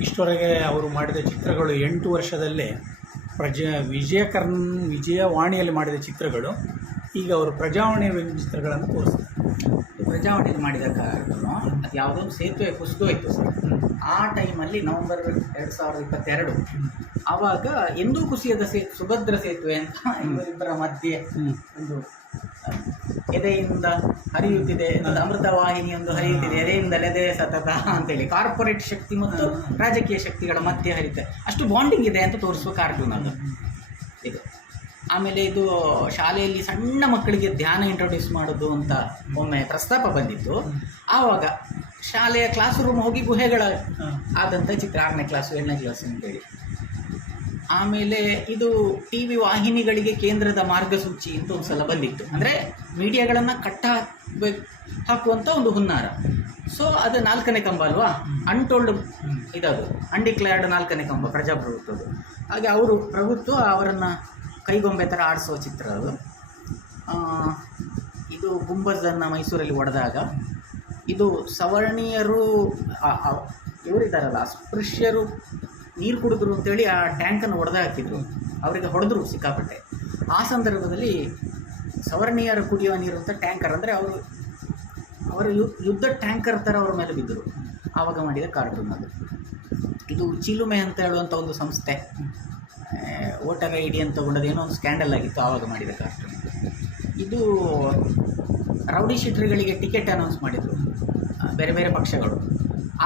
ಇಷ್ಟವರೆಗೆ ಅವರು ಮಾಡಿದ ಚಿತ್ರಗಳು ಎಂಟು ವರ್ಷದಲ್ಲೇ ಪ್ರಜಾ ವಿಜಯ ಕರ್ನ್ ವಿಜಯವಾಣಿಯಲ್ಲಿ ಮಾಡಿದ ಚಿತ್ರಗಳು. ಈಗ ಅವರು ಪ್ರಜಾವಾಣಿ ಚಿತ್ರಗಳನ್ನು ತೋರಿಸ್ತಾರೆ. ಪ್ರಜಾವಾಣಿಯಲ್ಲಿ ಮಾಡಿದ ಕಾರ್ಯಕ್ರಮ ಅದು ಯಾವುದೋ ಸೇತುವೆ ಕುಸಿದೋಯ್ತು ಸರ್. ಆ ಟೈಮಲ್ಲಿ ನವೆಂಬರ್ ಎರಡು ಸಾವಿರದ ಇಪ್ಪತ್ತೆರಡು. ಆವಾಗ ಎಂದೂ ಕುಸಿಯದ ಸೇತು ಸುಭದ್ರ ಸೇತುವೆ ಅಂತ ಇವರಿಬ್ಬರ ಮಧ್ಯೆ ಒಂದು ಎದೆಯಿಂದ ಹರಿಯುತ್ತಿದೆ ಒಂದು ಅಮೃತ ವಾಹಿನಿಯೊಂದು ಹರಿಯುತ್ತಿದೆ. ಎದೆಯಿಂದಲೇ ಎದೆ ಸತತ ಅಂತೇಳಿ. ಕಾರ್ಪೊರೇಟ್ ಶಕ್ತಿ ಮತ್ತು ರಾಜಕೀಯ ಶಕ್ತಿಗಳ ಮಧ್ಯೆ ಹರಿಯುತ್ತೆ. ಅಷ್ಟು ಬಾಂಡಿಂಗ್ ಇದೆ ಅಂತ ತೋರಿಸುವ ಕಾರ್ಟೂನ್ ಅದು ಇದು. ಆಮೇಲೆ ಇದು ಶಾಲೆಯಲ್ಲಿ ಸಣ್ಣ ಮಕ್ಕಳಿಗೆ ಧ್ಯಾನ ಇಂಟ್ರೊಡ್ಯೂಸ್ ಮಾಡೋದು ಅಂತ ಒಮ್ಮೆ ಪ್ರಸ್ತಾಪ ಬಂದಿತ್ತು. ಆವಾಗ ಶಾಲೆಯ ಕ್ಲಾಸ್ ರೂಮ್ ಹೋಗಿ ಗುಹೆಗಳ ಆದಂಥ ಚಿತ್ರ. ಆರನೇ ಕ್ಲಾಸು ಏಳನೇ ಕ್ಲಾಸ್ ಅಂತೇಳಿ. ಆಮೇಲೆ ಇದು ಟಿ ವಿ ವಾಹಿನಿಗಳಿಗೆ ಕೇಂದ್ರದ ಮಾರ್ಗಸೂಚಿ ಅಂತ ಒಂದು ಸಲ ಬಂದಿತ್ತು. ಅಂದರೆ ಮೀಡಿಯಾಗಳನ್ನು ಕಟ್ಟ ಹಾಕಬೇಕು ಹಾಕುವಂಥ ಒಂದು ಹುನ್ನಾರ. ಸೊ ಅದು ನಾಲ್ಕನೇ ಕಂಬ ಅಲ್ವಾ? ಅನ್ಟೋಲ್ಡ್ ಇದದು ಅನ್ಡಿಕ್ಲೇರ್ಡ್ ನಾಲ್ಕನೇ ಕಂಬ, ಪ್ರಜಾಪ್ರಭುತ್ವದ್ದು. ಹಾಗೆ ಅವರು ಪ್ರಭುತ್ವ ಅವರನ್ನು ಕೈಗೊಂಬೆ ಥರ ಆಡಿಸುವ ಚಿತ್ರ ಅದು. ಇದು ಗುಂಬಜನ್ನು ಮೈಸೂರಲ್ಲಿ ಒಡೆದಾಗ, ಇದು ಸವರ್ಣೀಯರು ಇವರಿದ್ದಾರಲ್ಲ ಅಸ್ಪೃಶ್ಯರು ನೀರು ಕುಡಿದ್ರು ಅಂತೇಳಿ ಆ ಟ್ಯಾಂಕನ್ನು ಹೊಡೆದೇ ಹಾಕಿದ್ರು ಅವರಿಗೆ ಹೊಡೆದ್ರು ಸಿಕ್ಕಾಪಟ್ಟೆ. ಆ ಸಂದರ್ಭದಲ್ಲಿ ಸವರ್ಣೀಯರು ಕುಡಿಯುವ ನೀರು ಅಂತ ಟ್ಯಾಂಕರ್ ಅಂದರೆ ಅವರು ಅವರು ಯುದ್ಧ ಟ್ಯಾಂಕರ್ ಥರ ಅವರ ಮೇಲೆ ಬಿದ್ದರು. ಆವಾಗ ಮಾಡಿದ ಕಾರ್ಟೂನ್ ಅದು. ಇದು ಚಿಲುಮೆ ಅಂತ ಹೇಳುವಂಥ ಒಂದು ಸಂಸ್ಥೆ. ವೋಟರ್ ಐ ಡಿ ಅಂತ ತಗೊಂಡದ್ದು ಏನೋ ಒಂದು ಸ್ಕ್ಯಾಂಡಲ್ ಆಗಿತ್ತು, ಆವಾಗ ಮಾಡಿದ ಕಾರ್ಟೂನ್ ಇದು ರೌಡಿ ಶೀಟ್ರ್ಗಳಿಗೆ ಟಿಕೆಟ್ ಅನೌನ್ಸ್ ಮಾಡಿದರು. ಬೇರೆ ಬೇರೆ ಪಕ್ಷಗಳು.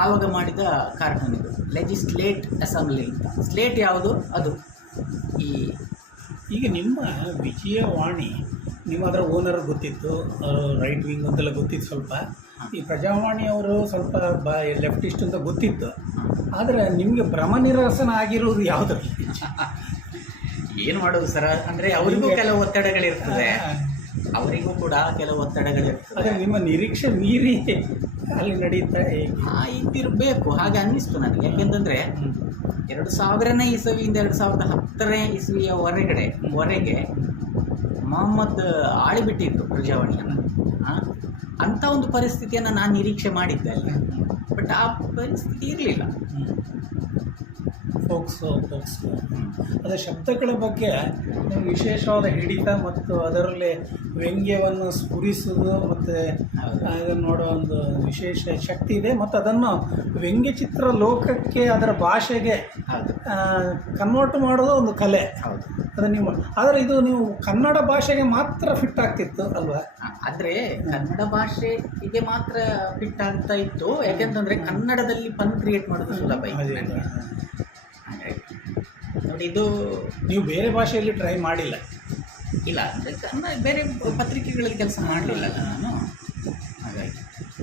ಆವಾಗ ಮಾಡಿದ ಕಾರ್ಟೂನ್ ಇದು. ಲೆಜಿಸ್ಲೇಟ್ ಅಸೆಂಬ್ಲಿ ಅಂತ. ಸ್ಲೇಟ್ ಯಾವುದು? ಅದು. ಈ ಈಗ ನಿಮ್ಮ ವಿಜಯವಾಣಿ ನಿಮ್ಮ ಅದರ ಓನರ್ ಗೊತ್ತಿತ್ತು ರೈಟ್ ವಿಂಗ್ ಅಂತೆಲ್ಲ ಗೊತ್ತಿತ್ತು ಸ್ವಲ್ಪ. ಈ ಪ್ರಜಾವಾಣಿ ಅವರು ಸ್ವಲ್ಪ ಬ ಲೆಫ್ಟಿಸ್ಟ್ ಅಂತ ಗೊತ್ತಿತ್ತು. ಆದರೆ ನಿಮಗೆ ಭ್ರಮ ನಿರಸನ ಆಗಿರೋದು ಯಾವುದು? ಏನು ಮಾಡೋದು ಸರ್? ಅಂದರೆ ಅವರಿಗೂ ಕೆಲವು ಒತ್ತಡಗಳಿರ್ತದೆ. ಅವರಿಗೂ ಕೂಡ ಕೆಲವು ಒತ್ತಡಗಳಿರ್ತದೆ. ಅದೇ ನಿಮ್ಮ ನಿರೀಕ್ಷೆ ಮೀರಿ ಅಲ್ಲಿ ನಡೀತಾ ಇದ್ದಿರಬೇಕು ಹಾಗೆ ಅನ್ನಿಸ್ತು ನನಗೆ. ಯಾಕೆಂತಂದ್ರೆ ಎರಡು ಸಾವಿರನೇ ಇಸವಿಯಿಂದ ಎರಡು ಸಾವಿರದ ಹತ್ತನೇ ಇಸವಿಯ ಹೊರಗಡೆ ಹೊರಗೆ ಮೊಹಮ್ಮದ್ ಆಳಿಬಿಟ್ಟಿದ್ರು ಪ್ರಜಾವಣಿಯನ್ನು. ಅಂಥ ಒಂದು ಪರಿಸ್ಥಿತಿಯನ್ನು ನಾನು ನಿರೀಕ್ಷೆ ಮಾಡಿದ್ದೆ ಅಲ್ಲಿ. ಬಟ್ ಆ ಪರಿಸ್ಥಿತಿ ಇರಲಿಲ್ಲ. ಫೋಕ್ಸು ಫೋಕ್ಸು ಅದರ ಶಬ್ದಗಳ ಬಗ್ಗೆ ವಿಶೇಷವಾದ ಹಿಡಿತ ಮತ್ತು ಅದರಲ್ಲಿ ವ್ಯಂಗ್ಯವನ್ನು ಸ್ಫುರಿಸೋದು ಮತ್ತು. ಅದನ್ನು ನೋಡೋ ಒಂದು ವಿಶೇಷ ಶಕ್ತಿ ಇದೆ. ಮತ್ತು ಅದನ್ನು ವ್ಯಂಗ್ಯಚಿತ್ರ ಲೋಕಕ್ಕೆ ಅದರ ಭಾಷೆಗೆ ಕನ್ವರ್ಟ್ ಮಾಡೋದು ಒಂದು ಕಲೆ. ಹೌದು. ಅದು ನೀವು ಆದರೆ ಇದು ನೀವು ಕನ್ನಡ ಭಾಷೆಗೆ ಮಾತ್ರ ಫಿಟ್ ಆಗ್ತಿತ್ತು ಅಲ್ವಾ? ಆದರೆ ಕನ್ನಡ ಭಾಷೆಗೆ ಮಾತ್ರ ಫಿಟ್ ಆಗ್ತಾ ಇತ್ತು. ಯಾಕೆಂತಂದರೆ ಕನ್ನಡದಲ್ಲಿ ಪನ್ ಕ್ರಿಯೇಟ್ ಮಾಡೋದು ಸುಲಭ. ನೋಡಿ ಇದು ನೀವು ಬೇರೆ ಭಾಷೆಯಲ್ಲಿ ಟ್ರೈ ಮಾಡಿಲ್ಲ. ಇಲ್ಲ ಅಂದರೆ ಕನ್ನಡ ಬೇರೆ ಪತ್ರಿಕೆಗಳಲ್ಲಿ ಕೆಲಸ ಮಾಡಲಿಲ್ಲ ನಾನು. ಹಾಗಾಗಿ.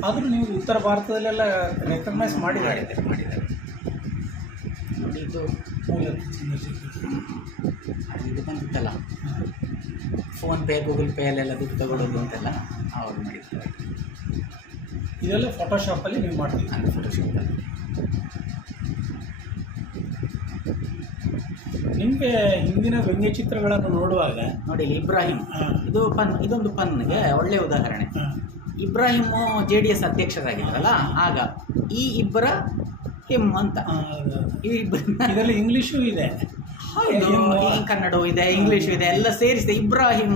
ಆದರೂ ನೀವು ಉತ್ತರ ಭಾರತದಲ್ಲೆಲ್ಲ ರೆಕಗ್ನೈಸ್ ಮಾಡಿ ಮಾಡಿದ್ದಾರೆ ಮಾಡಿದ್ದಾರೆ ನೋಡಿ ಇದು ಇದು ಬಂದಿತ್ತಲ್ಲ ಫೋನ್ ಪೇ ಗೂಗಲ್ ಪೇ ಅಲ್ಲೆಲ್ಲ ದುಡ್ಡು ತಗೊಳ್ಳೋದು ಅಂತೆಲ್ಲ ಆವಾಗ ಮಾಡಿದ್ದಾರೆ. ಇದೆಲ್ಲ ಫೋಟೋಶಾಪಲ್ಲಿ ನೀವು ಮಾಡ್ತೀವಿ ನಾನು ಫೋಟೋಶಾಪಲ್ಲಿ ನಿಮಗೆ ಹಿಂದಿನ ವ್ಯಂಗ್ಯಚಿತ್ರಗಳನ್ನು ನೋಡುವಾಗ ನೋಡಿ ಇಲ್ಲಿ ಇಬ್ರಾಹಿಂ. ಇದು ಪನ್ ಇದೊಂದು ಪನ್ಗೆ ಒಳ್ಳೆಯ ಉದಾಹರಣೆ. Ibrahim Ibrahim J D S ಅಧ್ಯಕ್ಷರಾಗಿದ್ರಲ್ಲ ಆಗ ಈ ಇಬ್ಬರ ಹಿಮ್ ಅಂತ. ಇದರಲ್ಲಿ ಇಂಗ್ಲೀಷು ಇದೆ. ಕನ್ನಡವೂ ಇದೆ ಇಂಗ್ಲೀಷು ಇದೆ ಎಲ್ಲ ಸೇರಿಸಿದೆ. ಇಬ್ರಾಹಿಂ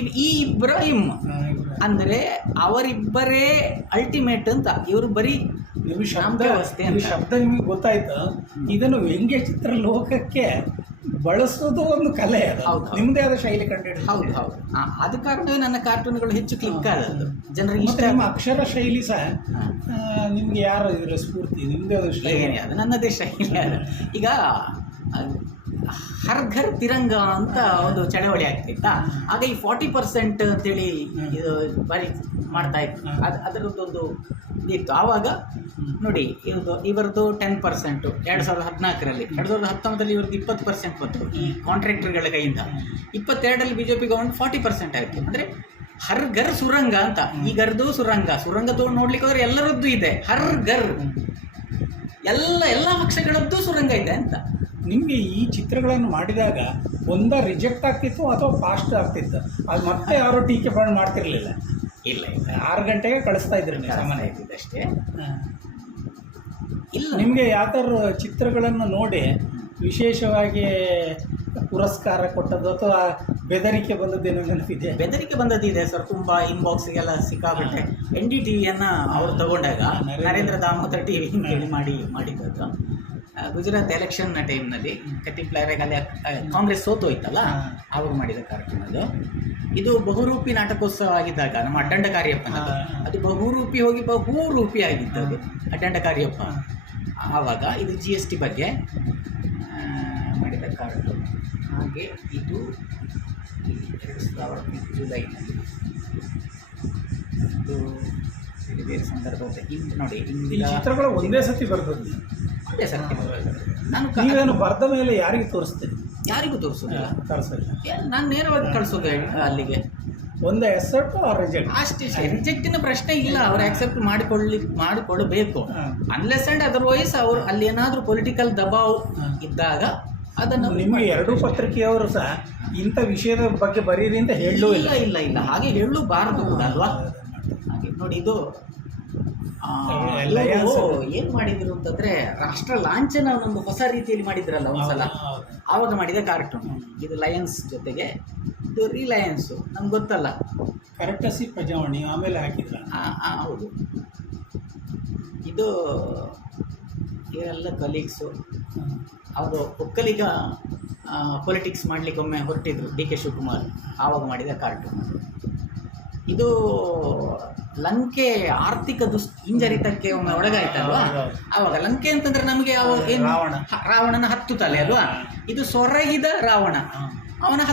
ಇಬ್ ಈ ಇಬ್ರಾಹಿಂ ಅಂದರೆ ಅವರಿಬ್ಬರೇ ಅಲ್ಟಿಮೇಟ್ ಅಂತ. ಇವರು ಬರೀ ನೀವು ಶಬ್ದ ಅಂತ. ಶಬ್ದ ನಿಮಗೆ ಗೊತ್ತಾಯ್ತು? ಇದನ್ನು ವ್ಯಂಗ್ಯ ಲೋಕಕ್ಕೆ ಬಳಸೋದು ಒಂದು ಕಲೆ ಅದು. ನಿಮ್ಮದೇ ಆದ ಶೈಲಿ ಕಂಡು ಹೌದು ಹೌದು. ಅದು ನನ್ನ ಕಾರ್ಟೂನ್ಗಳು ಹೆಚ್ಚು ಕ್ಲಿಕ್ ಆದದ್ದು. ಜನರಿಗೆ ಇಷ್ಟ ನಿಮ್ಮ ಅಕ್ಷರ ಶೈಲಿ ಸಹ. ನಿಮ್ಗೆ ಯಾರು ಇದರ ಸ್ಫೂರ್ತಿ ನಿಮ್ಮದೇ ಆದ ಶೈಲಿ. ಅದು ನನ್ನದೇ ಶೈಲಿ ಈಗ ಹರ್ ಘರ್ ತಿರಂಗ ಅಂತ ಒಂದು ಚಳವಳಿ ಆಗ್ತಿತ್ತಾ. ಆಗ ಈ ಫಾರ್ಟಿ ಪರ್ಸೆಂಟ್ ಅಂತೇಳಿ ಇದು ಬಾರಿ ಮಾಡ್ತಾ ಇತ್ತು ಅದು ಅದರದ್ದೊಂದು ಇತ್ತು. ಆವಾಗ ನೋಡಿ ಇವ್ರದ್ದು ಇವರದ್ದು ಟೆನ್ ಪರ್ಸೆಂಟು ಎರಡು ಸಾವಿರದ ಹದಿನಾಲ್ಕರಲ್ಲಿ, ಎರಡು ಸಾವಿರದ ಹತ್ತೊಂಬತ್ತರಲ್ಲಿ ಇವ್ರದ್ದು ಇಪ್ಪತ್ತು ಪರ್ಸೆಂಟ್ ಬಂತು ಈ ಕಾಂಟ್ರಾಕ್ಟರ್ಗಳ ಕೈಯಿಂದ. ಇಪ್ಪತ್ತೆರಡರಲ್ಲಿ B J P government forty percent ಆಯಿತು. ಅಂದರೆ ಹರ್ ಘರ್ ಸುರಂಗ ಅಂತ. ಈ ಗರ್ದು ಸುರಂಗ. ಸುರಂಗ ತೊಗೊಂಡು ನೋಡ್ಲಿಕ್ಕೆ ಹೋದ್ರೆ ಎಲ್ಲರದ್ದು ಇದೆ. ಹರ್ ಘರ್. ಎಲ್ಲ ಎಲ್ಲ ಪಕ್ಷಗಳದ್ದು ಸುರಂಗ ಇದೆ ಅಂತ. ನಿಮಗೆ ಈ ಚಿತ್ರಗಳನ್ನು ಮಾಡಿದಾಗ ಒಂದ ರಿಜೆಕ್ಟ್ ಆಗ್ತಿತ್ತು ಅಥವಾ ಫಾಸ್ಟ್ ಆಗ್ತಿತ್ತು? ಅದು ಮತ್ತೆ ಯಾರು ಟೀಕೆ ಬಂದು ಮಾಡ್ತಿರ್ಲಿಲ್ಲ? ಇಲ್ಲ ಇಲ್ಲ. ಆರು ಗಂಟೆಗೆ ಕಳಿಸ್ತಾ ಇದ್ರು ನೀವು ಸಾಮಾನ್ಯ ಇದ್ದಿದ್ದಷ್ಟೇ. ಅಷ್ಟೇ ಇಲ್ಲ. ನಿಮಗೆ ಯಾವ್ದಾದ್ರು ಚಿತ್ರಗಳನ್ನು ನೋಡಿ ವಿಶೇಷವಾಗಿ ಪುರಸ್ಕಾರ ಕೊಟ್ಟದ್ದು ಅಥವಾ ಬೆದರಿಕೆ ಬಂದದ್ದೇನೋ ನೆನಪಿದೆ ಬೆದರಿಕೆ ಬಂದದ್ದಿದೆ ಸರ್ ತುಂಬ ಇನ್ಬಾಕ್ಸ್ಗೆಲ್ಲ ಸಿಕ್ಕಾಬಿಟ್ಟೆ ಎನ್ ಡಿ ಟಿ ವಿಯನ್ನು ಅವ್ರು ತಗೊಂಡಾಗ ನರೇಂದ್ರ- ದಾಮೋದರ್ ಟಿವಿ ಹಿಂಗೆ ಮಾಡಿ ಮಾಡಿದ್ದದ್ದು. ಗುಜರಾತ್ ಎಲೆಕ್ಷನ್ ಟೈಮ್ನಲ್ಲಿ ಪ್ಲೇಯರ್ಗೆ ಅಲ್ಲಿ ಕಾಂಗ್ರೆಸ್ ಸೋತು ಹೋಯ್ತಲ್ಲ? ಆವಾಗ ಮಾಡಿದ ಕಾರ್ಯಕ್ರಮ ಅದು. ಇದು ಬಹುರೂಪಿ ನಾಟಕೋತ್ಸವ ಆಗಿದ್ದಾಗ ನಮ್ಮ ಅಡ್ಡಂಡ ಕಾರ್ಯಪ್ಪ. ಅದು ಬಹುರೂಪಿ ಹೋಗಿ ಬಹುರೂಪಿ ಆಗಿತ್ತು ಅದು ಅಡ್ಡಂಡ ಕಾರ್ಯಪ್ಪ ಆವಾಗ ಇದು ಜಿ ಎಸ್ ಟಿ ಬಗ್ಗೆ ಮಾಡಿದ ಕಾರ್ಯಕ್ರಮ. ಹಾಗೆ ಇದು ಎರಡು ಸಾವಿರದ ಜುಲೈನಲ್ಲಿ. ಇದು ಬೇರೆ ಬೇರೆ ಸಂದರ್ಭದ ಇಂದು ನೋಡಿ ಈ ಚಿತ್ರಗಳು ಒಂದೇ ಸತಿ ಬರ್ತದೆ ಒಂದೇ ಸರ್ತಿ ನಾನು ಕ- ನೀವೇನು ಬರೆದ ಮೇಲೆ ಯಾರಿಗೆ ತೋರಿಸ್ತೀರಿ? ಯಾರಿಗೂ ತೋರಿಸೋದಿಲ್ಲ ಕಳಿಸಲ್ಲ ನಾನು ನೇರವಾಗಿ ಕಳಿಸೋದು ಅಲ್ಲಿಗೆ. ಒಂದು ಎಸೆಟ್ ಆ ರಿಜೆಕ್ಟ್ ಅಷ್ಟೇ ರಿಜೆಕ್ಟಿನ ಪ್ರಶ್ನೆ ಇಲ್ಲ. ಅವ್ರು ಆಕ್ಸೆಪ್ಟ್ ಮಾಡಿಕೊಳ್ಳಿ ಮಾಡಿಕೊಡಬೇಕು ಅನ್ಲೆಸ್ ಅಂಡ್ ಅದರ್ವೈಸ್ ಅವರು ಅಲ್ಲಿ ಏನಾದರೂ ಪೊಲಿಟಿಕಲ್ ದಬಾವ್ ಹಾ. ಇದ್ದಾಗ ಅದನ್ನು ನಿಮ್ಮ ಎರಡೂ ಪತ್ರಿಕೆಯವರು ಸಹ ಇಂಥ ವಿಷಯದ ಬಗ್ಗೆ ಬರೀರಿ ಅಂತ ಹೇಳಲೂ ಇಲ್ಲ ಇಲ್ಲ. ಇಲ್ಲ ಇಲ್ಲ. ಹಾಗೆ ಹೇಳಬಾರದು ಕೂಡ ಅಲ್ವಾ? ನೋಡಿ ಇದು ಏನ್ ಮಾಡಿದ್ರು ಅಂತಂದ್ರೆ ರಾಷ್ಟ್ರ ಲಾಂಛನ ಒಂದು ಹೊಸ ರೀತಿಯಲ್ಲಿ ಮಾಡಿದ್ರಲ್ಲ ಒಂದ್ಸಲ. ಆವಾಗ ಮಾಡಿದ ಕಾರ್ಟೂನ್. ಇದು ಲಯನ್ಸ್ ಜೊತೆಗೆ. ಇದು ರಿಲಯನ್ಸ್ ನಮ್ಗೆ ಗೊತ್ತಲ್ಲ. ಕರೆಕ್ಟಸಿ ಪ್ರಜಾವಾಣಿ ಆಮೇಲೆ ಹಾಕಿದ್ರ. ಹೌದು. ಇದು ಇವರೆಲ್ಲ ಕಲೀಗ್ಸು ಅವರು ಒಕ್ಕಲಿಗ ಪೊಲಿಟಿಕ್ಸ್ ಮಾಡ್ಲಿಕ್ಕೆ ಒಮ್ಮೆ ಹೊರಟಿದ್ರು ಡಿ ಕೆ ಶಿವಕುಮಾರ್. ಆವಾಗ ಮಾಡಿದ ಕಾರ್ಟೂನ್ ಇದು ಲಂಕೆ ಆರ್ಥಿಕ ದುಸ್ ಹಿಂಜರಿತಕ್ಕೆ ಒಮ್ಮೆ ಒಳಗಾಯ್ತಲ್ವಾ? ಅವಾಗ ಆವಾಗ ಲಂಕೆ ಅಂತಂದ್ರೆ ನಮಗೆ ಏನು? ರಾವಣನ ಹತ್ತು ತಲೆ ಅಲ್ವಾ? ಇದು ಸೊರಗಿದ ರಾವಣ. ಅವನ ಹತ್ತು